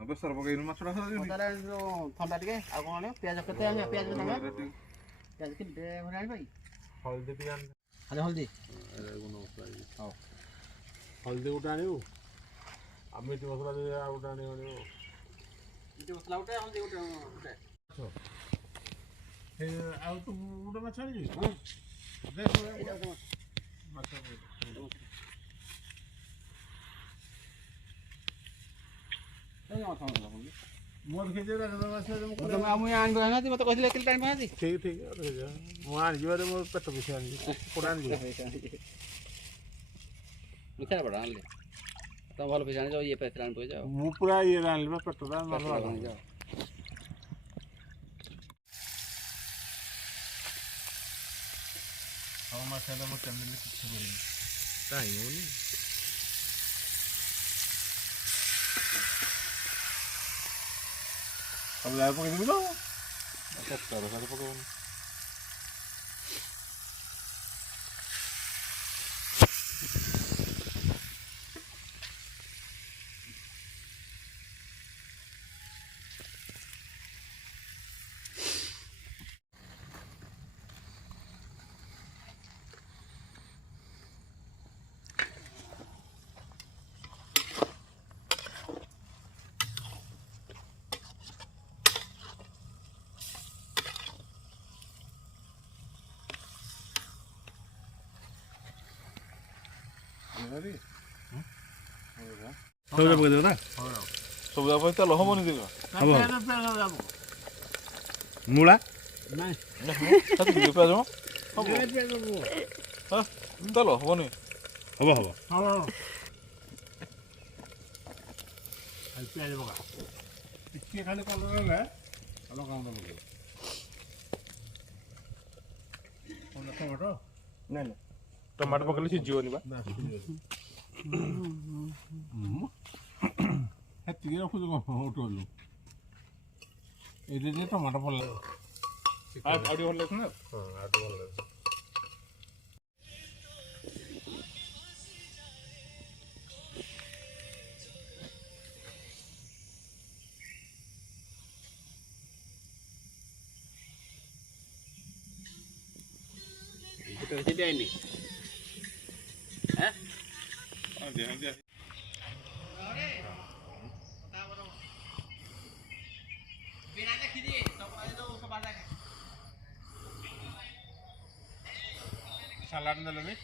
ବେସର ପକେଇନୁ ମାଛଟା ଥଣ୍ଡା ଟିକେ ଆଉ କଣ ଆଣିବ ପିଆଜ କେତେ ଆଣିବା ପିଆଜ ପିଆଜ କେତେ ଭରା ଆଣିବା କି ହଳଦୀ ଟିକେ ଆଣିବା ହଳଦୀ ହଉ ହଳଦୀ ଗୋଟେ ଆଣିବୁ ଆଉ ମିଟ୍ ମସଲା ଟିକେ ଆଉ ଗୋଟେ ଆଣିବ ମିଟ୍ ମସଲା ଗୋଟେ ହଳଦୀ ଗୋଟେ ଆଉ ତୁ ଗୋଟେ ମାଛ ଆଣିବି ମାଛ ମୋର କିଛି ମୁଁ ଆଣିବି ଆଣିନାହାନ୍ତି ମୋତେ କହିଥିଲେ କିଲୋ ଆଣିନାହାନ୍ତି ଠିକ୍ ଠିକ୍ ମୁଁ ଆଣିଯିବାରେ ମୋର ପେଟ ପଇସା ଆଣିବି କୋଉଟା ଆଣିଯିବ ମିଠା ପଡ଼ା ଆଣିଲେ ତମେ ଭଲ ପଇସା ଆଣିଛ ଇଏ ପଇସା ଆଣି ପଇସା ମୁଁ ପୁରା ଇଏରେ ଆଣିଲି ବା ପେଟଟା ନହେଲେ ଆଣିଯାଅ ହଁ ମାଛ ହେଲେ ମୁଁ ଚ୍ୟାନେଲରେ କିଛି କରିନି ଟାଇମ୍ ହେଉନି ସବୁ ଜାଗା ପକେଇଦେବି ତ କେତେ ରସାରେ ପକେଇବନି ସବୁ ଯାକ ତେଲ ହବନି ଦିନ ମୂଳା ତେଲ ହବନି ହବ ହବ ପିଆଜ ପକା ଟିକେ ଖାଲି କଲର ହେଲେ ଲଙ୍କା ଟମାଟୋ ନାଇଁ ଟମାଟୋ ପକେଇଲେ ସିଝିବନି ବା ସେତିକି ରଖୁଛୁ କ'ଣ ଉଠୁଛୁ ଏଇଟା ଯେ ଟମାଟୋ ଭଲ ଲାଗେ ଆଉ ଟିକେ ଭଲ ଲାଗୁଛି ନା ହଁ ଆଉ ଟିକେ ଭଲ ଲାଗୁଛି ବେଶୀ ଦିଆନି ସାଲାଡ଼ ନେଲେନି